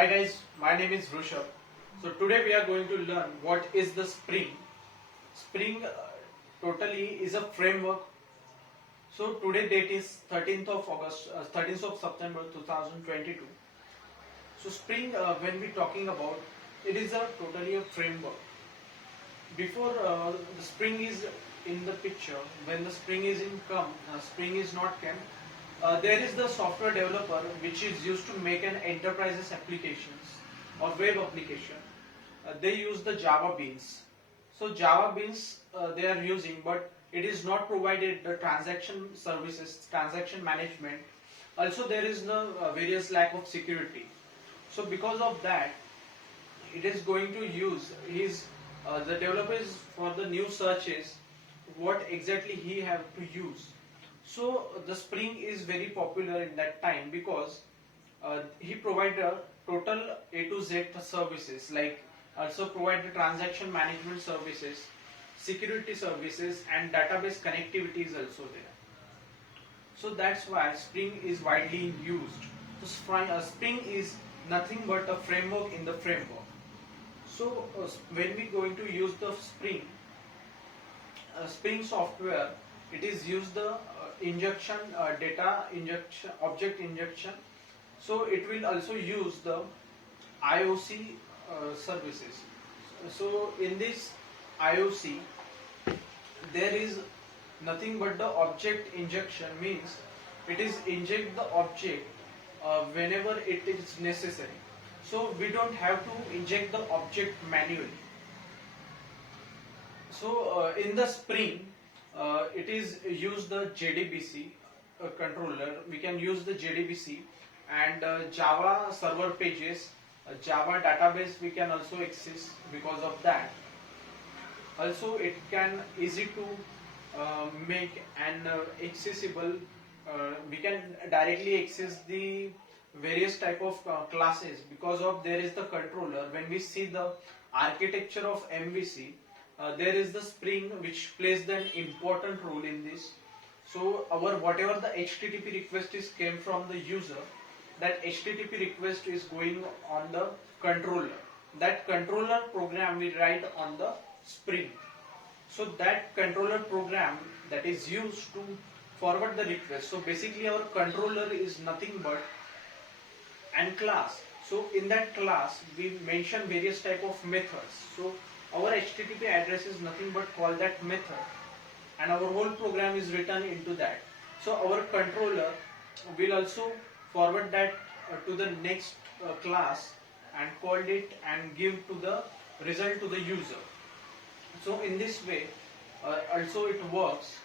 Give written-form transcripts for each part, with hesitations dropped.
Hi guys, my name is Rushabh. So today we are going to learn what is the Spring. Spring totally is a framework. So today date is 13th of August, 13th of September 2022. So Spring, when we talking about, it is a totally a framework. Before the Spring is in the picture, when the Spring is in come, Spring is not come. There is the software developer which is used to make an enterprises applications or web application. They use the Java Beans. So Java Beans they are using, but it is not provided the transaction services, transaction management. Also there is the various lack of security. So because of that, it is going to use his the developers for the new searches what exactly he have to use. So the Spring is very popular in that time because he provided a total A to Z services, like also provide the transaction management services, security services, and database connectivity is also there. So that's why Spring is widely used. So Spring is nothing but a framework in the framework. So when we going to use the Spring software, it is used the injection, data injection, object injection. So it will also use the IOC services. So in this IOC, there is nothing but the object injection, means it is inject the object whenever it is necessary. So we don't have to inject the object manually. So in the Spring, it is use the JDBC controller. We can use the JDBC and Java server pages, Java database we can also access because of that. Also, it can easy to make and accessible. We can directly access the various type of classes because of there is the controller. When we see the architecture of MVC, there is the Spring which plays an important role in this. So our whatever the HTTP request is came from the user, that HTTP request is going on the controller. That controller program we write on the Spring. So that controller program that is used to forward the request. So basically our controller is nothing but and class. So in that class we mention various type of methods. So our HTTP address is nothing but call that method, and our whole program is written into that. So our controller will also forward that to the next class and called it and give to the result to the user. So in this way also it works.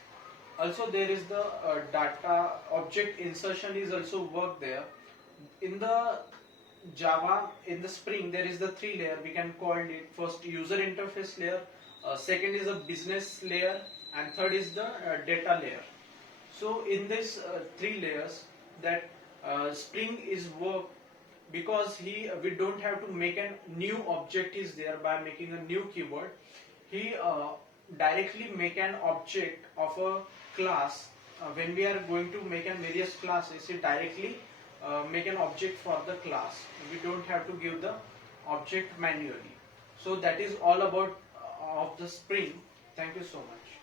Also there is the data object insertion is also work there. In the Java, in the Spring, there is the three layer. We can call it first user interface layer, second is a business layer, and third is the data layer. So in this three layers, that Spring is work because we don't have to make a new object is there by making a new keyword. He directly make an object of a class. When we are going to make an various classes, he directly make an object for the class. We don't have to give the object manually. So that is all about of the Spring. Thank you so much.